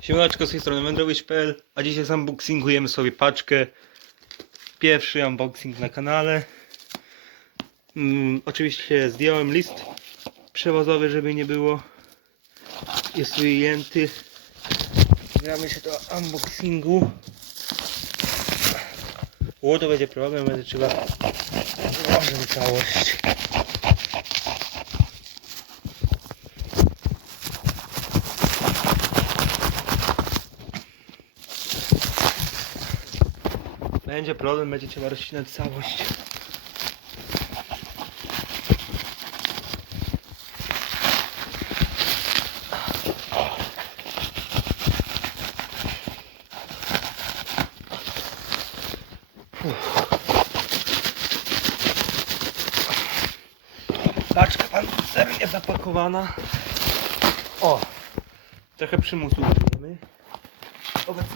Siemaneczko z tej strony wędrowicz.pl A dzisiaj unboxingujemy sobie paczkę. Pierwszy unboxing na kanale. Mm, Oczywiście zdjąłem list przewozowy, żeby nie było. Jest wyjęty Zbieramy się do unboxingu. O, to będzie problem, będzie trzeba Złożyć całość Będzie problem, będzie trzeba rozcinać całość. Paczka pancernie zapakowana. O! Trochę przymusu użyjemy. Wobec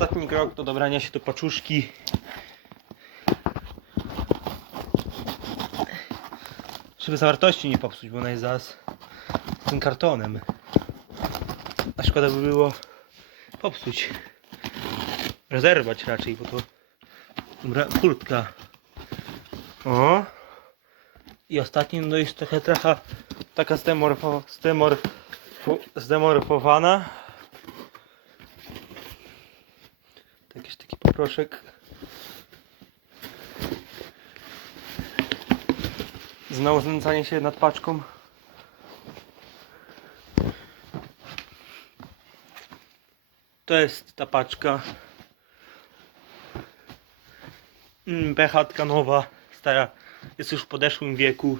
Ostatni krok to dobrania się do paczuszki. Żeby zawartości nie popsuć, bo ona jest zaraz tym kartonem. A szkoda by było popsuć. Rezerwować raczej, bo to kurtka. O. I ostatni no jest trochę trochę taka zdemorfo, zdemorf, zdemorfowana. To jakiś taki poproszek. Znowu znęcanie się nad paczką. To jest ta paczka. Mm, Bechatka nowa, stara, jest już w podeszłym wieku.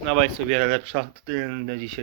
Nowa jest o wiele lepsza. To tyle na dzisiaj.